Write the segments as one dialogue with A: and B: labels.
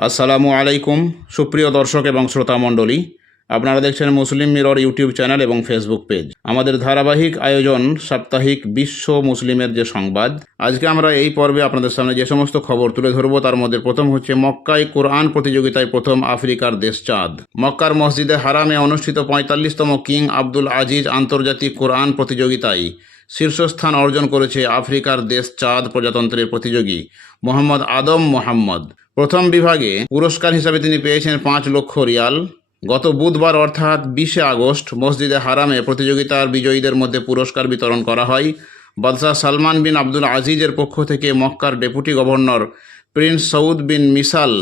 A: আসসালামু আলাইকুম সুপ্রিয় দর্শক এবং শ্রোতা মণ্ডলী আপনারা দেখছেন মুসলিম মিরর ইউটিউব চ্যানেল এবং ফেসবুক পেজ। আমাদের ধারাবাহিক আয়োজন সাপ্তাহিক বিশ্ব মুসলিমের যে সংবাদ, আজকে আমরা এই পর্বে আপনাদের সামনে যে সমস্ত খবর তুলে ধরবো, তার মধ্যে প্রথম হচ্ছে মক্কায় কোরআন প্রতিযোগিতায় প্রথম আফ্রিকার দেশ চাঁদ। মক্কার মসজিদে হারামে অনুষ্ঠিত পঁয়তাল্লিশতম কিং আব্দুল আজিজ আন্তর্জাতিক কোরআন প্রতিযোগিতায় শীর্ষস্থান অর্জন করেছে আফ্রিকার দেশ চাঁদ প্রজাতন্ত্রের প্রতিযোগী মোহাম্মদ আদম মোহাম্মদ। প্রথম বিভাগে পুরস্কার হিসাবে তিনি পেয়েছেন পাঁচ লক্ষ রিয়াল। গত বুধবার অর্থাৎ বিশে আগস্ট মসজিদে হারামে প্রতিযোগিতার বিজয়ীদের মধ্যে পুরস্কার বিতরণ করা হয়। বাদশাহ সালমান বিন আব্দুল আজিজের পক্ষ থেকে মক্কার deputy governor prince Saud bin Mishaal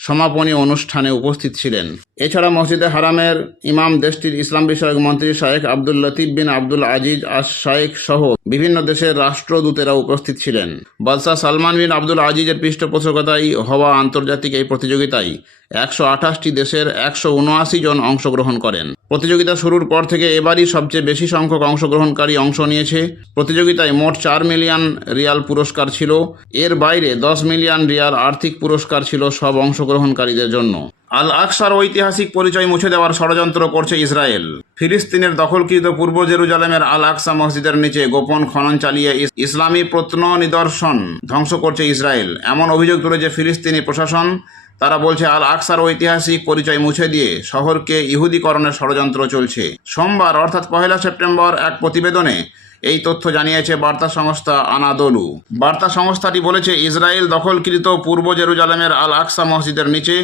A: সমাপনী অনুষ্ঠানে উপস্থিত ছিলেন। এছাড়া মসজিদে হারামের ইমাম দেশটির ইসলাম বিষয়ক মন্ত্রী শায়েখ আব্দুল লতিফ বিন আব্দুল আজিজ আস শায়েখ সহ বিভিন্ন দেশের রাষ্ট্রদূতেরা উপস্থিত ছিলেন। বাদশাহ সালমান বিন আব্দুল আজিজের পৃষ্ঠপোষকতায় হওয়া আন্তর্জাতিক এই প্রতিযোগিতায় একশো আঠাশটি দেশের একশো উনআশি জন অংশগ্রহণ করেন। প্রতিযোগিতা শুরুর পর থেকে এবারই সবচেয়ে বেশি সংখ্যক অংশগ্রহণকারী অংশ নিয়েছে। প্রতিযোগিতায় মোট চার মিলিয়ন রিয়াল পুরস্কার ছিল। এর বাইরে দশ মিলিয়ন রিয়াল আর্থিক পুরস্কার ছিল সব অংশগ্রহণকারীদের জন্য। আল আকসার ঐতিহাসিক পরিচয় মুছে দেওয়ার ষড়যন্ত্র করছে ইসরায়েল। ফিলিস্তিনের দখলকৃত পূর্ব জেরুজালেমের আল আকসা মসজিদের নিচে গোপন খনন চালিয়ে ইসলামী প্রত্ন নিদর্শন ধ্বংস করছে ইসরায়েল। এমন অভিযোগ তুলেছে ফিলিস্তিনি প্রশাসন। তারা বলছে, আল আকসার ঐতিহাসিক পরিচয় মুছে দিয়ে শহরকে ইহুদিকরণের ষড়যন্ত্র চলছে। সোমবার, অর্থাৎ পহেলা সেপ্টেম্বর, এক প্রতিবেদনে এই তথ্য জানিয়েছে বার্তা সংস্থা আনাদোলু। বার্তা সংস্থাটি বলেছে, ইসরায়েল দখলকৃত পূর্ব জেরুজালেমের আল আকসা মসজিদের নিচে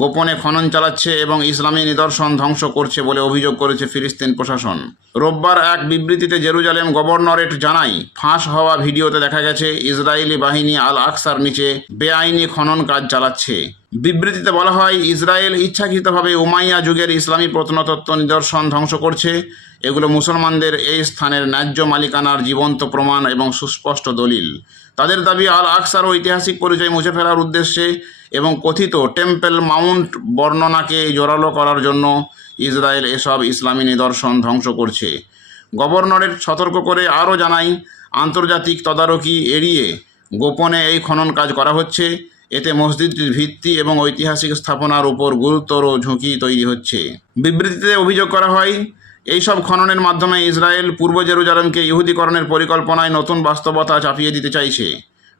A: গোপনে খনন চালাচ্ছে এবং ইসলামী নিদর্শন ধ্বংস করছে বলে অভিযোগ করেছে ফিলিস্তিন প্রশাসন। রোববার এক বিবৃতিতে জেরুজালেম গভর্নরেট জানায়, ফাঁস হওয়া ভিডিওতে দেখা গেছে, ইসরায়েলি বাহিনী আল আকসার নিচে বেআইনি খনন কাজ চালাচ্ছে। বিবৃতিতে বলা হয়, ইসরায়েল ইচ্ছাকৃতভাবে উমাইয়া যুগের ইসলামী প্রত্নতত্ত্ব নিদর্শন ধ্বংস করছে। এগুলো মুসলমানদের এই স্থানের ন্যায্য মালিকানার জীবন্ত প্রমাণ এবং সুস্পষ্ট দলিল। তাদের দাবি আল আকসার ঐতিহাসিক পরিচয় মুছে ফেলার উদ্দেশ্যে এবং কথিত টেম্পেল মাউন্ট বর্ণনাকে জোরালো করার জন্য ইসরায়েল এসব ইসলামী নিদর্শন ধ্বংস করছে। গভর্নরের সতর্ক করে আরও জানাই, আন্তর্জাতিক তদারকি এড়িয়ে গোপনে এই খনন কাজ করা হচ্ছে। এতে মসজিদটির ভিত্তি এবং ঐতিহাসিক স্থাপনার উপর গুরুতর ঝুঁকি তৈরি হচ্ছে। বিবৃতিতে অভিযোগ করা হয় এইসব খননের মাধ্যমে ইসরায়েল পূর্ব জেরুজালেমকে ইহুদিকরণের পরিকল্পনায় নতুন বাস্তবতা চাপিয়ে দিতে চাইছে।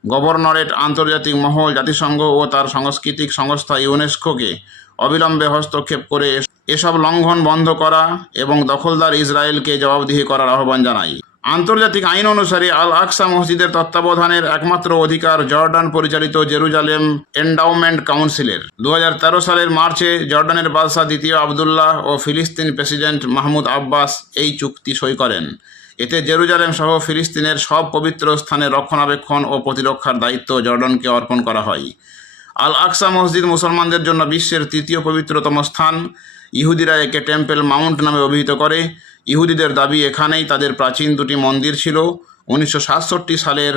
A: গভর্নরেট আন্তর্জাতিক মহল, জাতিসংঘ ও তার সাংস্কৃতিক সংস্থা ইউনেস্কোকে অবিলম্বে হস্তক্ষেপ করে এসব লঙ্ঘন বন্ধ করা এবং দখলদার ইসরায়েলকে জবাবদিহি করার আহ্বান জানায়। আন্তর্জাতিক আইন অনুসারে আল আকসা মসজিদের তত্ত্বাবধানের একমাত্র অধিকার জর্ডান পরিচালিত জেরুজালেম এন্ডাউমেন্ট কাউন্সিলের। দু হাজার তেরো সালের মার্চে জর্ডানের বাদশাহ দ্বিতীয় আবদুল্লাহ ও ফিলিস্তিন প্রেসিডেন্ট মাহমুদ আব্বাস এই চুক্তি সই করেন। এতে জেরুজালেম সহ ফিলিস্তিনের সব পবিত্র স্থানের রক্ষণাবেক্ষণ ও প্রতিরক্ষার দায়িত্ব জর্ডানকে অর্পণ করা হয়। আল আকসা মসজিদ মুসলমানদের জন্য বিশ্বের তৃতীয় পবিত্রতম স্থান। ইহুদিরা একে টেম্পেল মাউন্ট নামে অভিহিত করে। ইহুদিদের দাবি এখানেই তাদের প্রাচীন দুটি মন্দির ছিল। উনিশশো সাতষট্টি সালের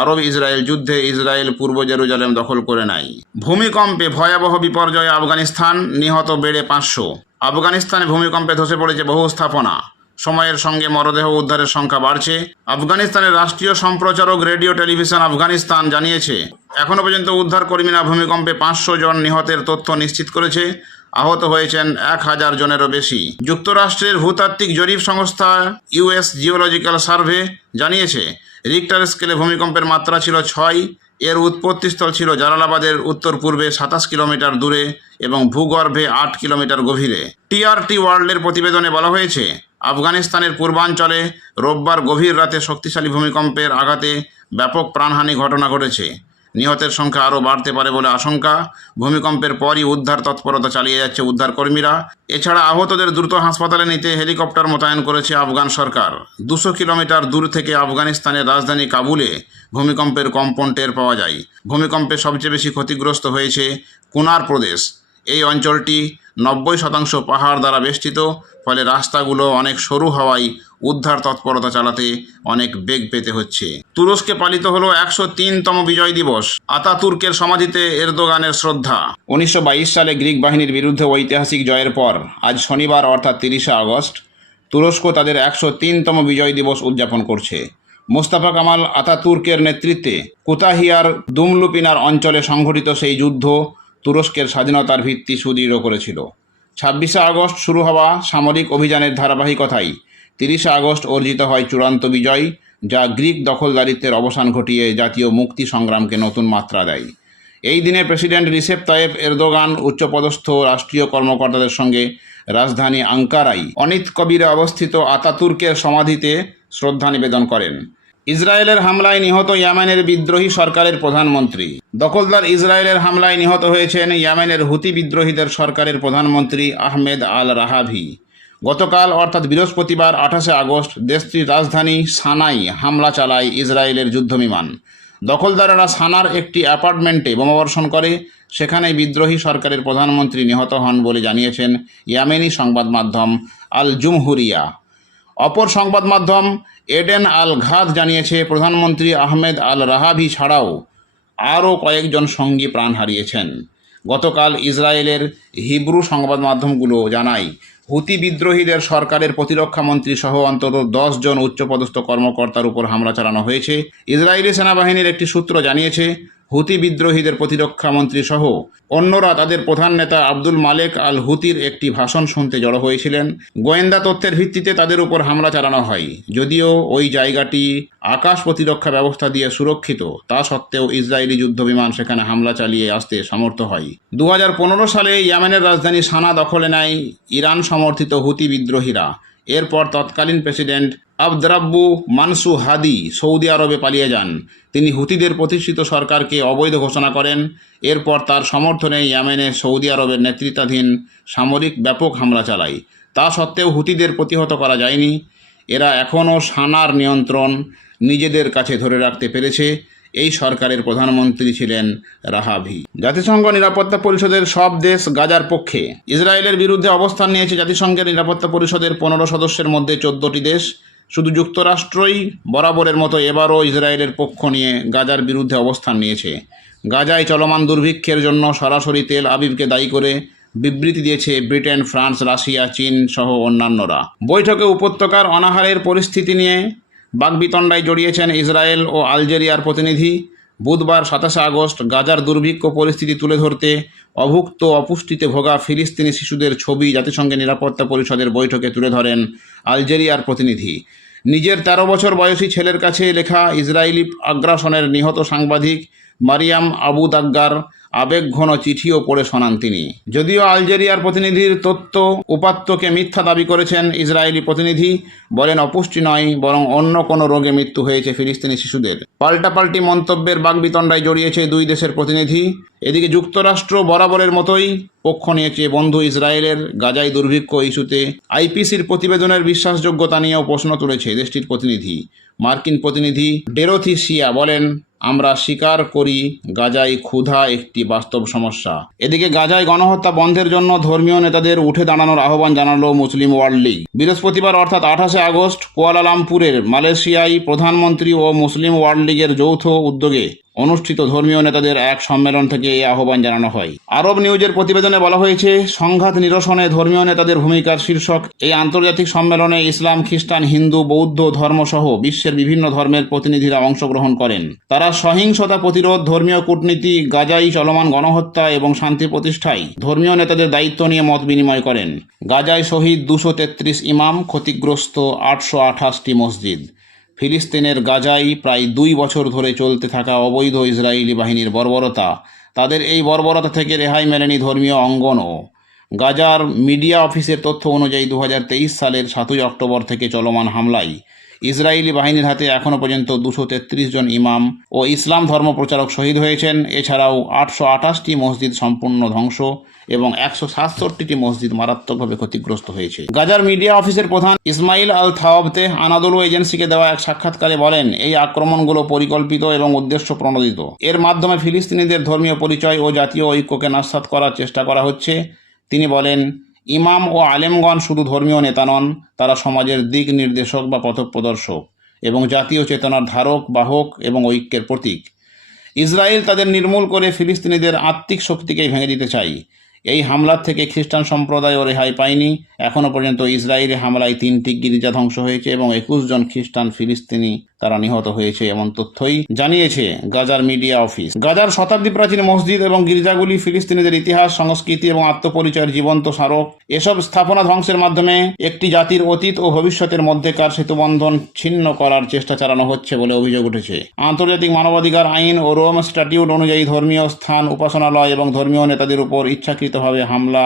A: আরব ইসরায়েল যুদ্ধে ইসরায়েল পূর্ব জেরুজালেম দখল করে নেয় ভূমিকম্পে ভয়াবহ বিপর্যয় আফগানিস্তান, নিহত বেড়ে পাঁচশো। আফগানিস্তানে ভূমিকম্পে ধসে পড়েছে বহু স্থাপনা। সময়ের সঙ্গে মরদেহ উদ্ধারের সংখ্যা বাড়ছে। আফগানিস্তানের রাষ্ট্রীয় সম্প্রচারক রেডিও টেলিভিশন আফগানিস্তান জানিয়েছে এখনও পর্যন্ত উদ্ধার কর্মীরা ভূমিকম্পে পাঁচশো জন নিহতের তথ্য নিশ্চিত করেছে। আহত হয়েছেন এক হাজার জনেরও বেশি। যুক্তরাষ্ট্রের ভূতাত্ত্বিক জরিপ সংস্থা ইউএস জিওলজিক্যাল সার্ভে জানিয়েছে, রিক্টার স্কেলে ভূমিকম্পের মাত্রা ছিল ছয়, এর উৎপত্তিস্থল ছিল জালালাবাদের উত্তর পূর্বে সাতাশ কিলোমিটার দূরে এবং ভূগর্ভে আট কিলোমিটার গভীরে। টিআরটি ওয়ার্ল্ডের প্রতিবেদনে বলা হয়েছে, আফগানিস্তানের পূর্বাঞ্চলে রোববার গভীর রাতে শক্তিশালী ভূমিকম্পের আঘাতে ব্যাপক প্রাণহানি ঘটনা ঘটেছে। নিহতের সংখ্যা আরও বাড়তে পারে বলে আশঙ্কা। ভূমিকম্পের পরই উদ্ধার তৎপরতা চালিয়ে যাচ্ছে উদ্ধারকর্মীরা। এছাড়া আহতদের দ্রুত হাসপাতালে নিতে হেলিকপ্টার মোতায়েন করেছে আফগান সরকার। দুশো কিলোমিটার দূর থেকে আফগানিস্তানের রাজধানী কাবুলে ভূমিকম্পের কম্পন টের পাওয়া যায়। ভূমিকম্পে সবচেয়ে বেশি ক্ষতিগ্রস্ত হয়েছে কুনার প্রদেশ। এই অঞ্চলটি নব্বই শতাংশ পাহাড় দ্বারা বেষ্টিত, ফলে রাস্তাগুলো অনেক সরু হওয়ায় উদ্ধার তৎপরতা চালাতে অনেক বেগ পেতে হচ্ছে। তুরস্কে পালিত হলো একশো তিনতম বিজয় দিবস। আতাতুর্কের সমাধিতে এরদোগানের শ্রদ্ধা। উনিশশো বাইশ সালে গ্রিক বাহিনীর বিরুদ্ধে ঐতিহাসিক জয়ের পর, আজ শনিবার অর্থাৎ তিরিশে আগস্ট, তুরস্ক তাদের একশো তিনতম বিজয় দিবস উদযাপন করছে। মোস্তাফা কামাল আতাতুর্কের নেতৃত্বে কুতাহিয়ার দুমলুপিনার অঞ্চলে সংঘটিত সেই যুদ্ধ তুরস্কের স্বাধীনতার ভিত্তি সুদৃঢ় করেছিল। ছাব্বিশে আগস্ট শুরু হওয়া সামরিক অভিযানের ধারাবাহিকতায় তিরিশে আগস্ট অর্জিত হয় চূড়ান্ত বিজয়, যা গ্রিক দখলদারিত্বের অবসান ঘটিয়ে জাতীয় মুক্তি সংগ্রামকে নতুন মাত্রা দেয়। এই দিনে প্রেসিডেন্ট রিসেপ তায়েব এরদোগান, উচ্চপদস্থ রাষ্ট্রীয় কর্মকর্তাদের সঙ্গে রাজধানী আঙ্কারাই অনিত কবিরে অবস্থিত আতাতুর্কের সমাধিতে শ্রদ্ধা নিবেদন করেন। ইসরায়েলের হামলায় নিহত ইয়ামেনের বিদ্রোহী সরকারের প্রধানমন্ত্রী। দখলদার ইসরায়েলের হামলায় নিহত হয়েছেন ইয়ামেনের হুতি বিদ্রোহীদের সরকারের প্রধানমন্ত্রী আহমেদ আল রাহাভি গতকাল, অর্থাৎ বৃহস্পতিবার, আঠাশে আগস্ট, দেশটির রাজধানী সানাই হামলা চালায় ইসরায়েলের যুদ্ধবিমান। দখলদারেরা সানার একটি অ্যাপার্টমেন্টে বোমাবর্ষণ করে সেখানে বিদ্রোহী সরকারের প্রধানমন্ত্রী নিহত হন বলে জানিয়েছেন ইয়ামেনি সংবাদ মাধ্যম আল জুমহুরিয়া অপর সংবাদ মাধ্যম এডেন আল ঘাদ জানিয়েছে, প্রধানমন্ত্রী আহমেদ আল রাহাভি ছাড়াও আরও কয়েকজন সঙ্গী প্রাণ হারিয়েছেন। গতকাল ইসরায়েলের হিব্রু সংবাদ মাধ্যমগুলো জানায় হুতি বিদ্রোহীদের সরকারের প্রতিরক্ষা মন্ত্রী সহ অন্তত দশ জন উচ্চপদস্থ কর্মকর্তার উপর হামলা চালানো হয়েছে। ইসরায়েলি সেনাবাহিনীর একটি সূত্র জানিয়েছে হুতি বিদ্রোহীদের প্রতিরক্ষা মন্ত্রী সহ অন্যরা তাদের প্রধান নেতা আব্দুল মালেক আল হুতির একটি ভাষণ শুনতে জড়ো হয়েছিলেন। গোয়েন্দা তথ্যের ভিত্তিতে তাদের উপর হামলা চালানো হয়। যদিও ওই জায়গাটি আকাশ প্রতিরক্ষা ব্যবস্থা দিয়ে সুরক্ষিত, তা সত্ত্বেও ইসরায়েলি যুদ্ধবিমান সেখানে হামলা চালিয়ে আসতে সমর্থ হয়। দু হাজার পনেরো সালে ইয়ামেনের রাজধানী সানা দখলে নেয় ইরান সমর্থিত হুতি বিদ্রোহীরা। এরপর তৎকালীন প্রেসিডেন্ট আবদরাব্বু মানসু হাদি সৌদি আরবে পালিয়ে যান। তিনি হুতিদের প্রতিষ্ঠিত সরকারকে অবৈধ ঘোষণা করেন। এরপর তার সমর্থনে ইয়ামেনে সৌদি আরবের নেতৃত্বাধীন সামরিক ব্যাপক হামলা চালায়। তা সত্ত্বেও হুতিদের প্রতিহত করা যায়নি। এরা এখনও সানার নিয়ন্ত্রণ নিজেদের কাছে ধরে রাখতে পেরেছে। এই সরকারের প্রধানমন্ত্রী ছিলেন রাহাভি। জাতিসংঘ নিরাপত্তা পরিষদের সব দেশ গাজার পক্ষে। ইসরায়েলের বিরুদ্ধে অবস্থান নিয়েছে জাতিসংঘের নিরাপত্তা পরিষদের পনেরো সদস্যের মধ্যে চোদ্দটি দেশ। শুধু যুক্তরাষ্ট্রই বরাবরের মতো এবারও ইসরায়েলের পক্ষ নিয়ে গাজার বিরুদ্ধে অবস্থান নিয়েছে। গাজায় চলমান দুর্ভিক্ষের জন্য সরাসরি তেল আবিবকে দায়ী করে বিবৃতি দিয়েছে ব্রিটেন, ফ্রান্স, রাশিয়া, চীন সহ অন্যান্যরা। বৈঠকে উপত্যকার অনাহারের পরিস্থিতি নিয়ে বাগবিতণ্ডায় জড়িয়েছেন ইসরায়েল ও আলজেরিয়ার প্রতিনিধি বুধবার সাতাশে আগস্ট গাজার দুর্ভিক্ষ পরিস্থিতি তুলে ধরতে অভুক্ত অপুষ্টিতে ভোগা ফিলিস্তিনি শিশুদের ছবি জাতিসংঘে নিরাপত্তা পরিষদের বৈঠকে তুলে ধরেন আলজেরিয়ার প্রতিনিধি। নিজের তেরো বছর বয়সী ছেলের কাছে লেখা ইসরায়েলি আগ্রাসনের নিহত সাংবাদিক মারিয়াম আবু দাগ্গার আবেগঘন চিঠিও পড়ে শোনান তিনি। যদিও আলজেরিয়ার প্রতিনিধির তথ্য উপাত্তকে মিথ্যা দাবি করেছেন ইসরায়েলি প্রতিনিধি, বলেন, অপুষ্টি নয়, বরং অন্য কোনো রোগে মৃত্যু হয়েছে ফিলিস্তিনি শিশুদের। পাল্টাপাল্টি মন্তব্যের বাগবিতণ্ডায় জড়িয়েছে দুই দেশের প্রতিনিধি। এদিকে যুক্তরাষ্ট্র বরাবরের মতোই পক্ষ নিয়েছে বন্ধু ইসরায়েলের গাজায় দুর্ভিক্ষ ইস্যুতে আইপিসির প্রতিবেদনের বিশ্বাসযোগ্যতা নিয়েও প্রশ্ন তুলেছে দেশটির প্রতিনিধি। মার্কিন প্রতিনিধি ডেরোথি সিয়া বলেন আমরা স্বীকার করি গাজায় ক্ষুধা একটি বাস্তব সমস্যা। এদিকে গাজায় গণহত্যা বন্ধের জন্য ধর্মীয় নেতাদের উঠে দাঁড়ানোর আহ্বান জানালো মুসলিম ওয়ার্ল্ড লীগ বৃহস্পতিবার অর্থাৎ আঠাশে আগস্ট কুয়ালালামপুরের মালয়েশিয়ায় প্রধানমন্ত্রী ও মুসলিম ওয়ার্ল্ড লীগের যৌথ উদ্যোগে অনুষ্ঠিত ধর্মীয় নেতাদের এক সম্মেলন থেকে এই আহ্বান জানানো হয়। আরব নিউজের প্রতিবেদনে বলা হয়েছে, সংঘাত নিরসনে ধর্মীয় নেতাদের ভূমিকার শীর্ষক এই আন্তর্জাতিক সম্মেলনে ইসলাম, খ্রিস্টান, হিন্দু, বৌদ্ধ, ধর্মসহ বিশ্বের বিভিন্ন ধর্মের প্রতিনিধিরা অংশগ্রহণ করেন। তারা সহিংসতা প্রতিরোধ, ধর্মীয় কূটনীতি গাজাই চলমান গণহত্যা এবং শান্তি প্রতিষ্ঠায় ধর্মীয় নেতাদের দায়িত্ব নিয়ে মত বিনিময় করেন। গাজায় শহীদ দুশো তেত্রিশ ইমাম, ক্ষতিগ্রস্ত আটশো আঠাশটি মসজিদ। ফিলিস্তিনের গাজায় প্রায় দুই বছর ধরে চলতে থাকা অবৈধ ইসরায়েলি বাহিনীর বর্বরতা, তাদের এই বর্বরতা থেকে রেহাই মেলেনি ধর্মীয় অঙ্গনও। গাজার মিডিয়া অফিসের তথ্য অনুযায়ী দু হাজার তেইশ সালের সাতই অক্টোবর থেকে চলমান হামলায় ইসরায়েলি বাহিনীর হাতে এখনও পর্যন্ত দুশো জন ইমাম ও ইসলাম ধর্ম প্রচারক শহীদ হয়েছেন। এছাড়াও আটশো আঠাশটি মসজিদ সম্পূর্ণ ধ্বংস। এবং একশো সাতষট্টিটি মসজিদ মারাত্মকভাবে ক্ষতিগ্রস্ত হয়েছে। গাজার মিডিয়া অফিসের প্রধান ইসমাইল আল থাওয়াবতে আনাদোলু এজেন্সিকে দেওয়া এক সাক্ষাৎকারে বলেন, এই আক্রমণগুলো পরিকল্পিত এবং উদ্দেশ্য প্রণোদিত। এর মাধ্যমে ফিলিস্তিনিদের ধর্মীয় পরিচয় ও জাতীয় ঐক্যকে নাস্তাত করার চেষ্টা করা হচ্ছে। তিনি বলেন, ইমাম ও আলেমগণ শুধু ধর্মীয় নেতা নন, তারা সমাজের দিক নির্দেশক বা পথপ্রদর্শক এবং জাতীয় চেতনার ধারক, বাহক এবং ঐক্যের প্রতীক। ইসরায়েল তাদের নির্মূল করে ফিলিস্তিনিদের আত্মিক শক্তিকেই ভেঙে দিতে চাই। এই হামলার থেকে খ্রিস্টান সম্প্রদায়ও রেহাই পায়নি। এখনও পর্যন্ত ইসরায়েলি হামলায় তিনটি গির্জা ধ্বংস হয়েছে এবং একুশ জন খ্রিস্টান ফিলিস্তিনি তারা নিহত হয়েছে এমন তথ্যই জানিয়েছে গাজার মিডিয়া অফিস। গাজার শতাব্দী প্রাচীন মসজিদ এবং গির্জাগুলি ফিলিস্তিনিদের ইতিহাস, সংস্কৃতি এবং আত্মপরিচয়ের জীবন্ত স্মারক। এসব স্থাপনা ধ্বংসের মাধ্যমে একটি জাতির অতীত ও ভবিষ্যতের মধ্যেকার সেতুবন্ধন ছিন্ন করার চেষ্টা চালানো হচ্ছে বলে অভিযোগ উঠেছে। আন্তর্জাতিক মানবাধিকার আইন ও রোম স্ট্যাটিউট অনুযায়ী ধর্মীয় স্থান, উপাসনালয় এবং ধর্মীয় নেতাদের উপর ইচ্ছাকৃতভাবে হামলা,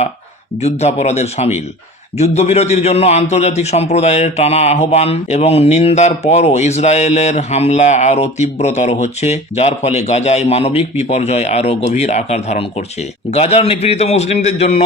A: যুদ্ধাপরাধের সামিল। যুদ্ধবিরতির জন্য আন্তর্জাতিক সম্প্রদায়ের টানা আহ্বান এবং নিন্দার পরও ইসরায়েলের হামলা আরও তীব্রতর হচ্ছে, যার ফলে গাজায় মানবিক বিপর্যয় আরও গভীর আকার ধারণ করছে। গাজার নিপীড়িত মুসলিমদের জন্য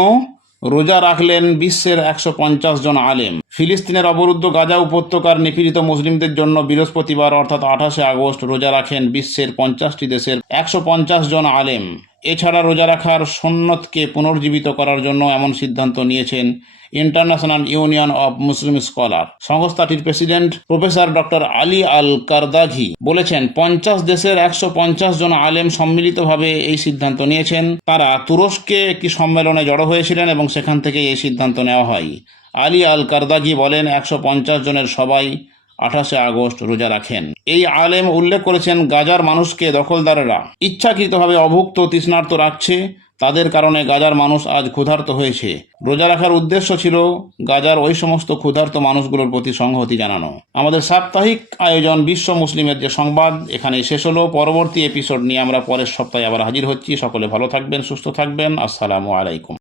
A: রোজা রাখলেন বিশ্বের একশো পঞ্চাশ জন আলেম। ফিলিস্তিনের অবরুদ্ধ গাজা উপত্যকার নিপীড়িত মুসলিমদের জন্য বৃহস্পতিবার অর্থাৎ আঠাশে আগস্ট রোজা রাখেন বিশ্বের পঞ্চাশটি দেশের একশো পঞ্চাশ জন আলেম। এছাড়া রোজা রাখার সন্ন্যতকে পুনর্জীবিত করার জন্য এমন সিদ্ধান্ত নিয়েছেন International Union of Muslim scholar সংস্থাটির president professor doctor Ali al Qaradaghi বলেছেন, পঞ্চাশ দেশের একশো পঞ্চাশ জন আলেম সম্মিলিতভাবে এই সিদ্ধান্ত নিয়েছেন। তারা তুরস্কে একটি সম্মেলনে জড়ো হয়েছিলেন এবং সেখান থেকে এই সিদ্ধান্ত নেওয়া হয়। আলী আল কারদাঘি বলেন, একশো পঞ্চাশ জনের সবাই আঠাশে আগস্ট রোজা রাখেন। এই আলেম উল্লেখ করেছেন, গাজার মানুষকে দখলদারেরা ইচ্ছাকৃতভাবে অভুক্ত তৃষ্ণার্ত রাখছে। তাদের কারণে গাজার মানুষ আজ ক্ষুধার্ত হয়েছে। রোজা রাখার উদ্দেশ্য ছিল গাজার ওই সমস্ত ক্ষুধার্ত মানুষগুলোর প্রতি সংহতি জানানো। আমাদের সাপ্তাহিক আয়োজন বিশ্ব মুসলিমের যে সংবাদ এখানে শেষ হলো। পরবর্তী এপিসোড নিয়ে আমরা পরের সপ্তাহে আবার হাজির হচ্ছি। সকলে ভালো থাকবেন, সুস্থ থাকবেন। আসসালামু আলাইকুম।